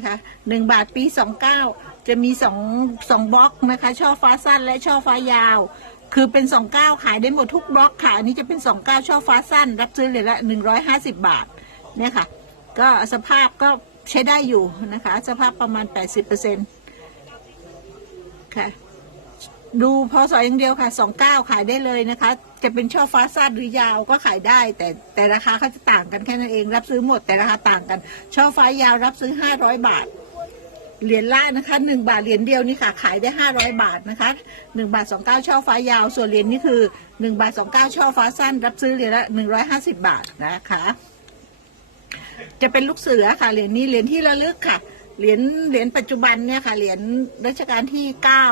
นะคะหนึ่งบาทปีสองเก้าจะมีสองสองบล็อกนะคะช่อฟ้าสั้นและช่อฟ้ายาว คือเป็นสองเก้าขายได้หมดทุกบล็อกค่ะอันนี้จะเป็นสองเก้าช่อฟ้าสั้น รับซื้อเลยละหนึ่งร้อยห้าสิบบาทเนี่ยค่ะ ก็สภาพก็ใช้ได้อยู่นะคะ สภาพประมาณแปดสิบเปอร์เซ็นต์ค่ะ ดูพอสอยอย่างเดียวค่ะสองเก้าขายได้เลยนะคะ จะเป็นช่อฟ้าสั้นหรือยาวก็ขายได้ แต่แต่ราคาเขาจะต่างกันแค่นั้นเอง รับซื้อหมดแต่ราคาต่างกัน ช่อฟ้ายาวรับซื้อห้าร้อยบาท เหรียญละนะคะหนึ่งบาทเหรียญเดียวนี่ค่ะ ขายได้ห้าร้อยบาทนะคะหนึ่งบาทสองเก้าช่อฟ้ายาว ส่วนเหรียญนี่คือหนึ่งบาทสองเก้าช่อฟ้าสั้น รับซื้อเหรียญละหนึ่งร้อยห้าสิบบาทนะคะจะเป็นลูกเสือค่ะเหรียญนี้เหรียญที่ระลึกค่ะเหรียญเหรียญปัจจุบันเนี่ยค่ะเหรียญรัชกาลที่เก้า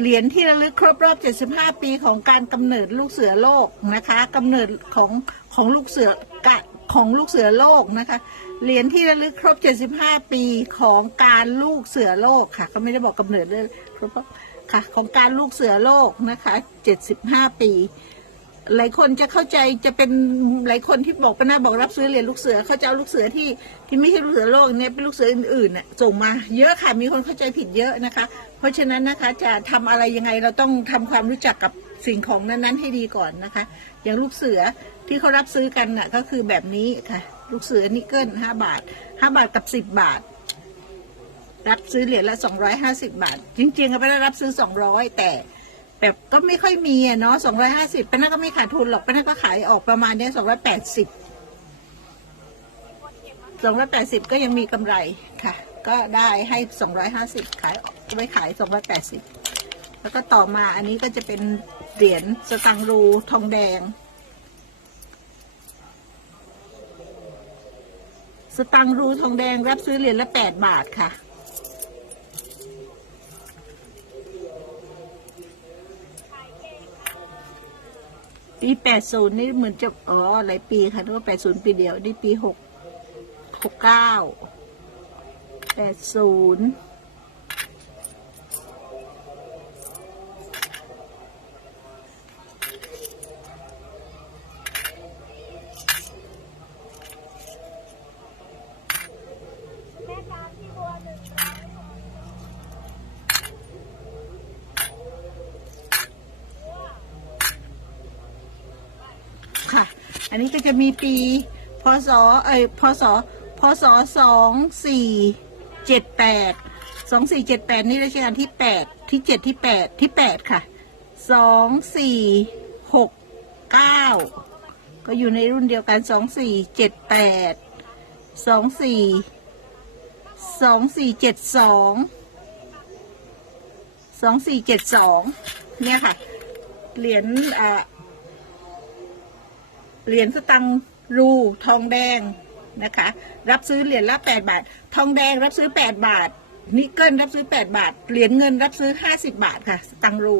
เหรียญที่ระลึกครบรอบ 75 ปีของการกำเนิดลูกเสือโลกนะคะกำเนิดของของลูกเสือกะของลูกเสือโลกนะคะเหรียญที่ระลึกครบ 75 ปีของการลูกเสือโลกค่ะเขาไม่ได้บอกกำเนิดเลยครบรอบค่ะของการลูกเสือโลกนะคะ 75 ปี หลายคนจะเข้าใจจะเป็นหลายคนที่บอกปน้าบอกรับซื้อเหรียญลูกเสือเขาจะเอาลูกเสือที่ที่ไม่ใช่ลูกเสือโลกเนี่ยเป็นลูกเสืออื่นๆน่ะส่งมาเยอะค่ะมีคนเข้าใจผิดเยอะนะคะ เพราะฉะนั้นนะคะจะทำอะไรยังไงเราต้องทำความรู้จักกับสิ่งของนั้นๆ ให้ดีก่อนนะคะ อย่างลูกเสือที่เขารับซื้อกันน่ะก็คือแบบนี้ค่ะ ลูกเสือนิกเกิลห้าบาทห้าบาทกับสิบบาท รับซื้อเหรียญละสองร้อยห้าสิบาท จริงๆก็ไปได้รับซื้อสองร้อยแต่ แบบก็ไม่ค่อยมีอะเนาะสองร้อยห้าสิบป้านั่นก็ไม่ขาดทุนหรอกป้านั่นก็ขายออกประมาณเนี้ยสองร้อยแปดสิบสองร้อยแปดสิบก็ยังมีกำไรค่ะ ก็ได้ให้สองร้อยห้าสิบขายออกไว้ขายสองร้อยแปดสิบแล้วก็ต่อมาอันนี้ก็จะเป็นเหรียญสตังรูทองแดง สตังรูทองแดงรับซื้อเหรียญละแปดบาทค่ะ ปีแปดศูนย์นี่เหมือนจะอ๋อหลายปีค่ะนึกว่าแปดศูนย์ปีเดียว นี่ปีหกหกเก้าแปดศูนย์ อันนี้ก็จะมีปี พศ เอ้ยพศ พศสองสี่เจ็ดแปดสองสี่เจ็ดแปดนี่รัชกาลที่แปดที่เจ็ดที่แปดที่แปดค่ะสองสี่หกเก้าก็อยู่ในรุ่นเดียวกันสองสี่เจ็ดแปดสองสี่สองสี่เจ็ดสองสองสี่เจ็ดสองเนี่ยค่ะ เหรียญอ่า เหรียญสตังรูทองแดงนะคะ รับซื้อเหรียญละ 8 บาท ทองแดงรับซื้อ 8 บาทนิกเกิลรับซื้อ 8 บาท เหรียญเงินรับซื้อ 50 บาทค่ะสตังรู